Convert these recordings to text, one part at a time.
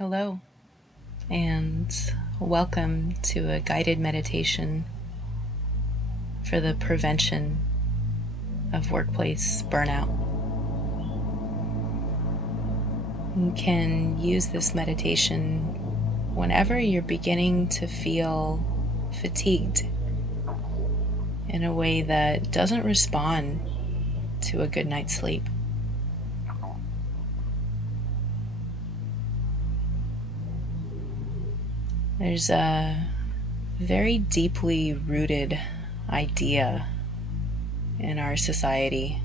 Hello, and welcome to a guided meditation for the prevention of workplace burnout. You can use this meditation whenever you're beginning to feel fatigued in a way that doesn't respond to a good night's sleep. There's a very deeply rooted idea in our society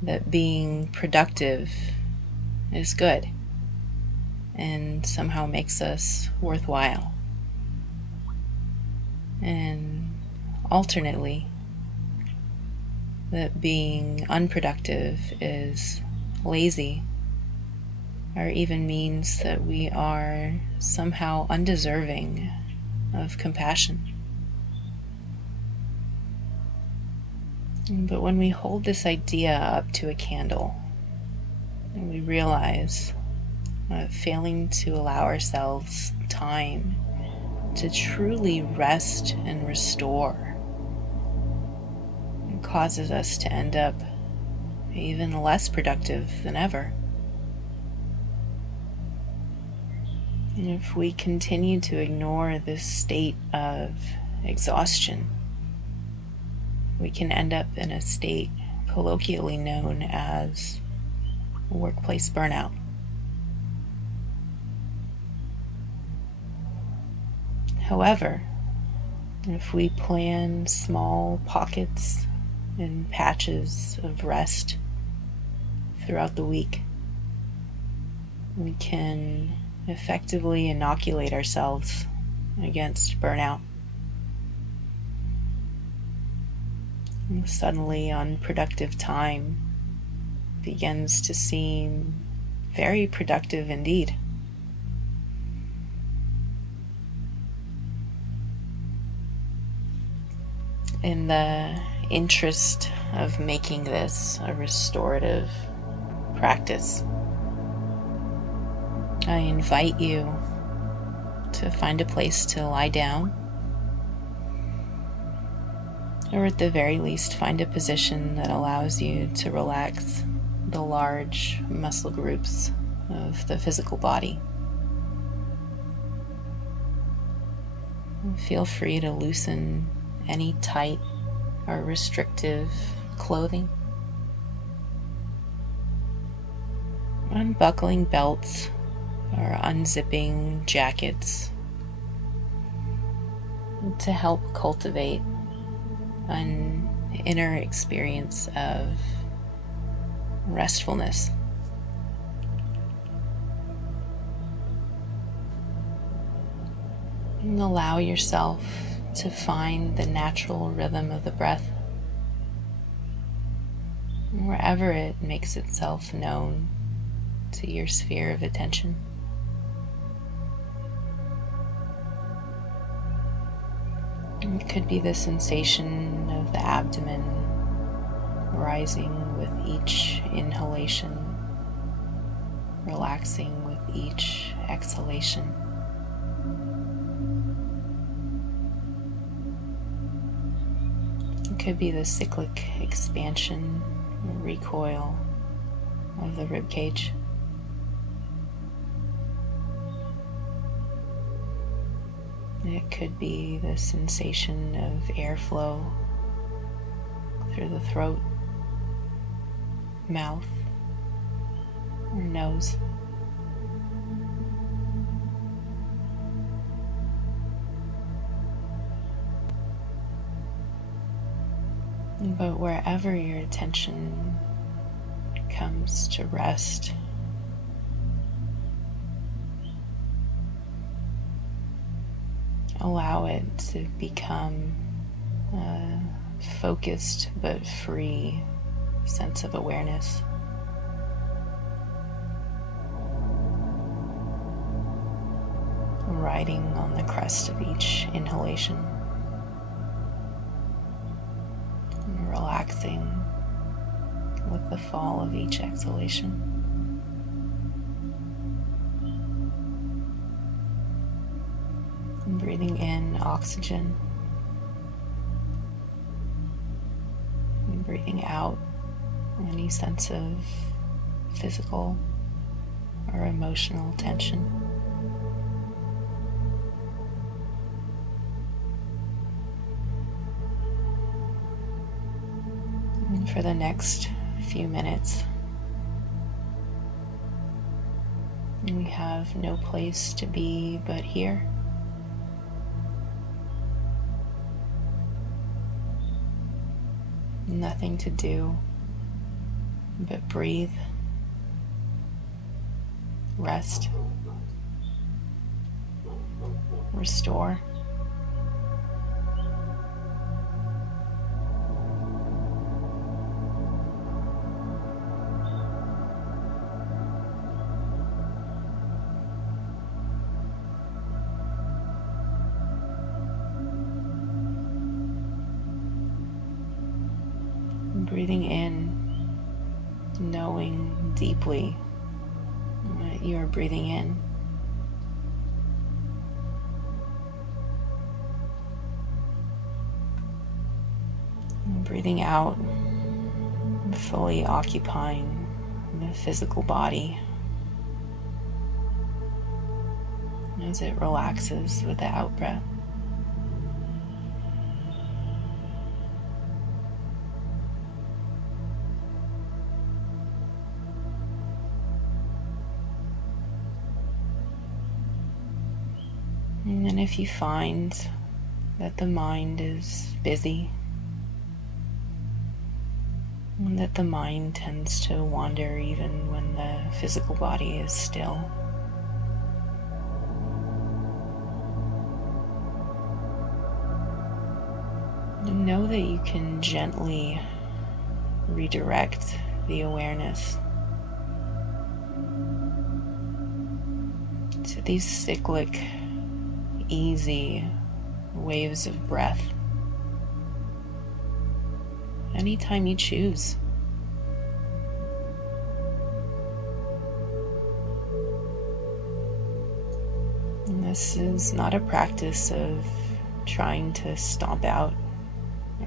that being productive is good and somehow makes us worthwhile. And alternately, that being unproductive is lazy, or even means that we are somehow undeserving of compassion. But when we hold this idea up to a candle and we realize that failing to allow ourselves time to truly rest and restore causes us to end up even less productive than ever. And if we continue to ignore this state of exhaustion, we can end up in a state colloquially known as workplace burnout. However, if we plan small pockets and patches of rest throughout the week, we can effectively inoculate ourselves against burnout. And suddenly, unproductive time begins to seem very productive indeed. In the interest of making this a restorative practice, I invite you to find a place to lie down, or at the very least find a position that allows you to relax the large muscle groups of the physical body. Feel free to loosen any tight or restrictive clothing, unbuckling belts or unzipping jackets to help cultivate an inner experience of restfulness. And allow yourself to find the natural rhythm of the breath wherever it makes itself known to your sphere of attention. It could be the sensation of the abdomen rising with each inhalation, relaxing with each exhalation. It could be the cyclic expansion and recoil of the rib cage. It could be the sensation of airflow through the throat, mouth, or nose. But wherever your attention comes to rest, allow it to become a focused but free sense of awareness. Riding on the crest of each inhalation, and relaxing with the fall of each exhalation. Breathing in oxygen and breathing out any sense of physical or emotional tension. And for the next few minutes, we have no place to be but here. Nothing to do but breathe, rest, restore. Breathing in, knowing deeply that you are breathing in. And breathing out, fully occupying the physical body as it relaxes with the out-breath. And then if you find that the mind is busy, and that the mind tends to wander even when the physical body is still, know that you can gently redirect the awareness to these cyclic, easy waves of breath anytime you choose. And this is not a practice of trying to stomp out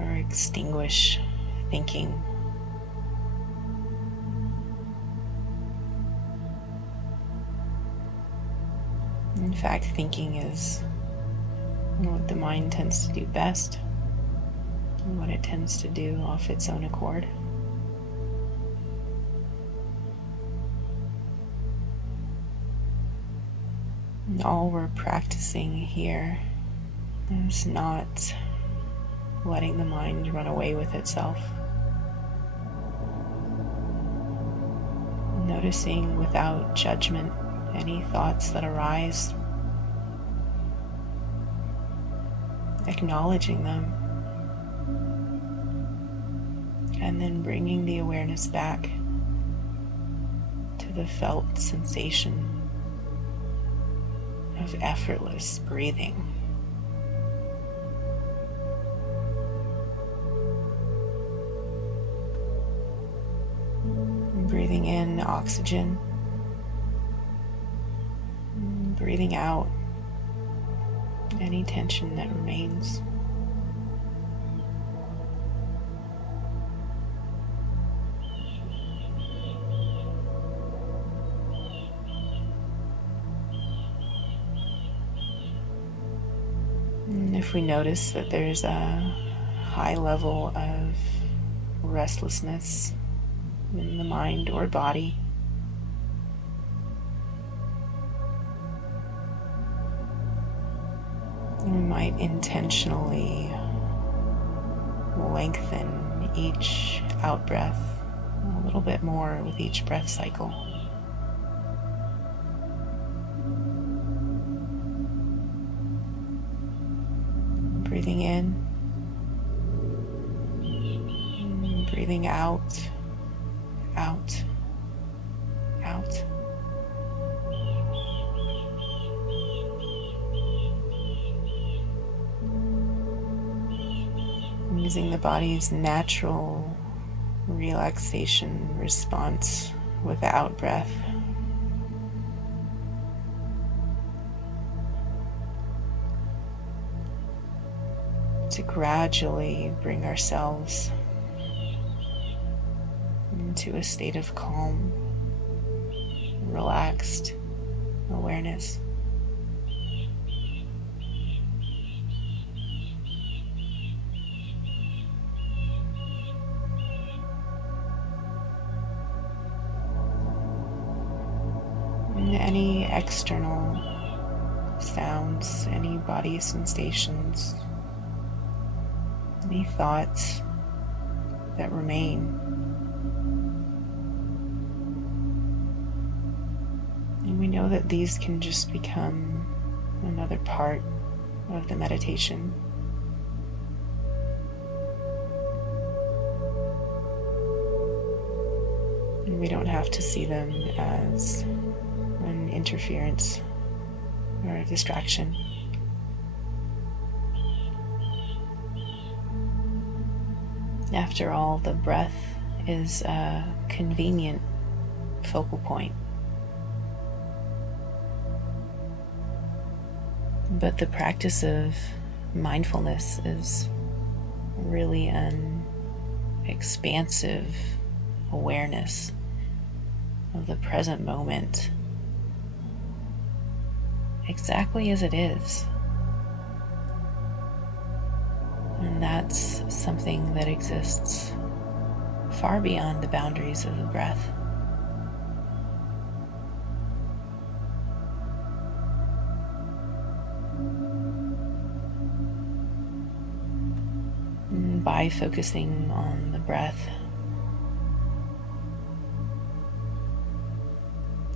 or extinguish thinking. In fact, thinking is what the mind tends to do best, and what it tends to do off its own accord. And all we're practicing here is not letting the mind run away with itself. Noticing without judgment any thoughts that arise, acknowledging them, and then bringing the awareness back to the felt sensation of effortless breathing. Breathing in oxygen, breathing out any tension that remains. And if we notice that there's a high level of restlessness in the mind or body, we might intentionally lengthen each out breath a little bit more with each breath cycle. Breathing in, breathing out, out, out. Using the body's natural relaxation response with the out breath. to gradually bring ourselves into a state of calm, relaxed awareness. And any external sounds, any body sensations, any thoughts that remain. And we know that these can just become another part of the meditation. And we don't have to see them as an interference or a distraction. After all, the breath is a convenient focal point. But the practice of mindfulness is really an expansive awareness of the present moment, exactly as it is. And that's something that exists far beyond the boundaries of the breath. And by focusing on the breath,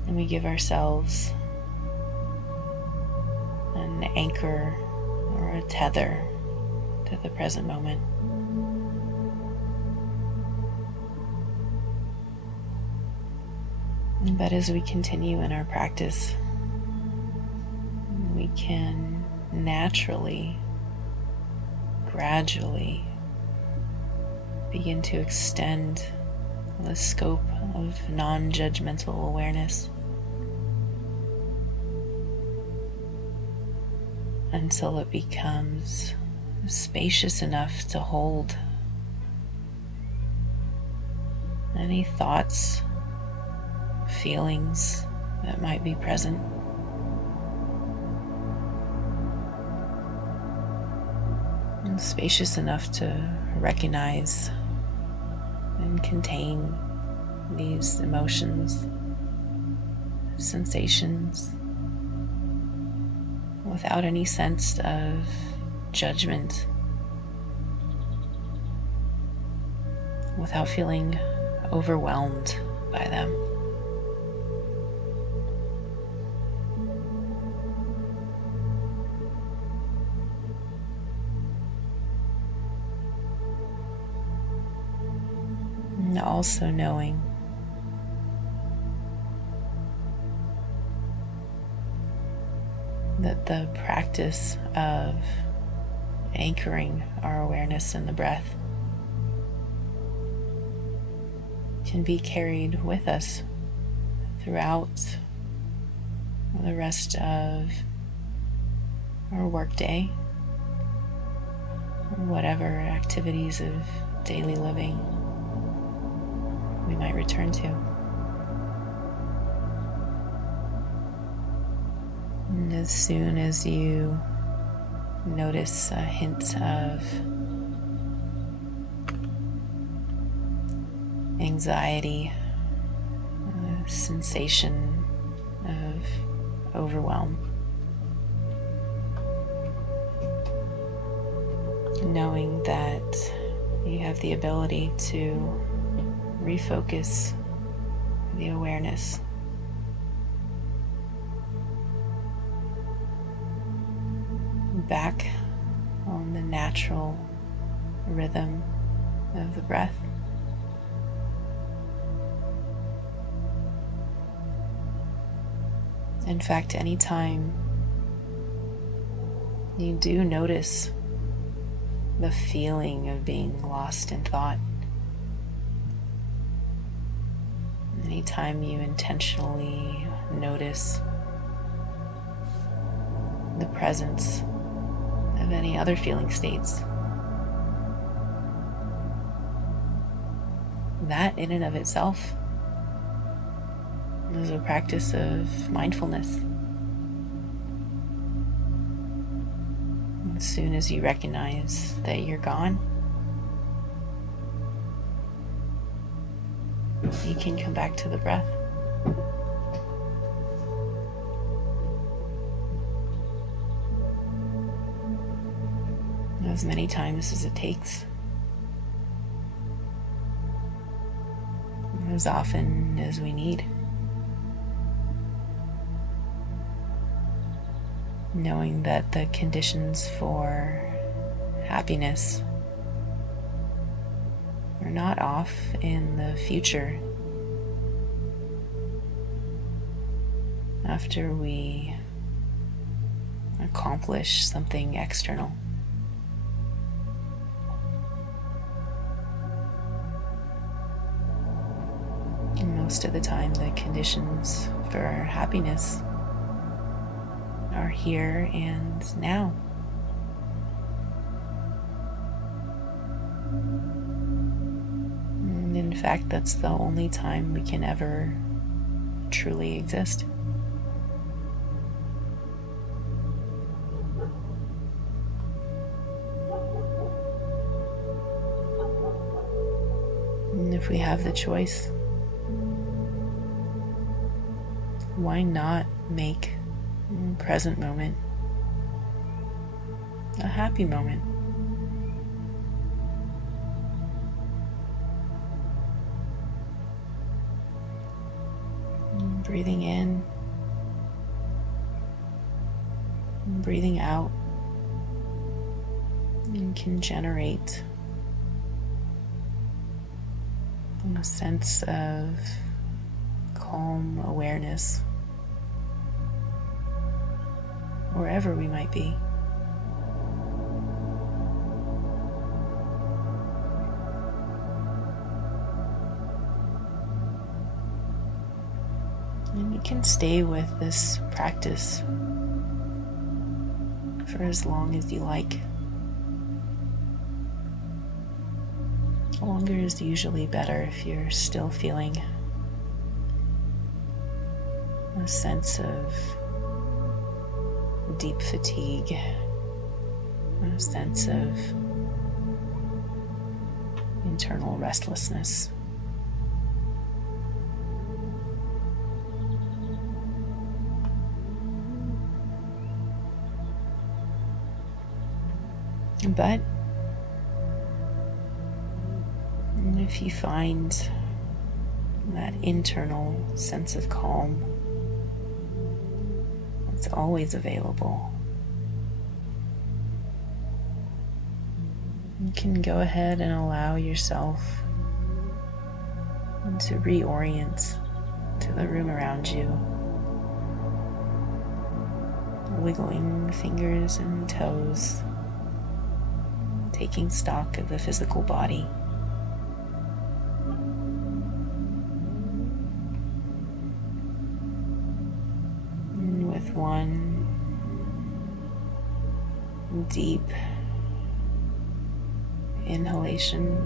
we give ourselves an anchor or a tether to the present moment. But as we continue in our practice, we can naturally, gradually begin to extend the scope of non-judgmental awareness until it becomes spacious enough to hold any thoughts, feelings that might be present. And spacious enough to recognize and contain these emotions, sensations, without any sense of judgment, without feeling overwhelmed by them. And also knowing that the practice of anchoring our awareness in the breath can be carried with us throughout the rest of our workday, or whatever activities of daily living we might return to. And as soon as you notice a hint of anxiety, a sensation of overwhelm, knowing that you have the ability to refocus the awareness back on the natural rhythm of the breath. In fact, anytime you do notice the feeling of being lost in thought, anytime you intentionally notice the presence of any other feeling states, that in and of itself is a practice of mindfulness. As soon as you recognize that you're gone, you can come back to the breath. As many times as it takes. As often as we need. Knowing that the conditions for happiness are not off in the future after we accomplish something external. And most of the time, the conditions for happiness are here and now. And in fact, that's the only time we can ever truly exist. And if we have the choice, why not make present moment a happy moment? Breathing in, and breathing out, and can generate a sense of calm awareness wherever we might be. And you can stay with this practice for as long as you like. Longer is usually better if you're still feeling a sense of deep fatigue, a sense of internal restlessness. But if you find that internal sense of calm, it's always available. You can go ahead and allow yourself to reorient to the room around you, wiggling fingers and toes, taking stock of the physical body. And with one deep inhalation,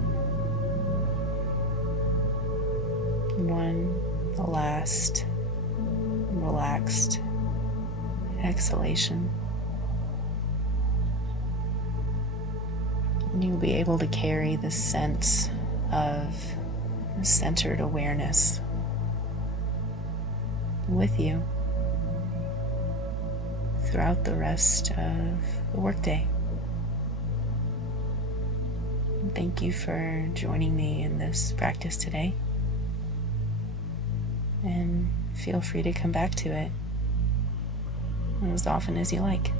one last relaxed exhalation, you'll be able to carry the sense of centered awareness with you throughout the rest of the workday. Thank you for joining me in this practice today, and feel free to come back to it as often as you like.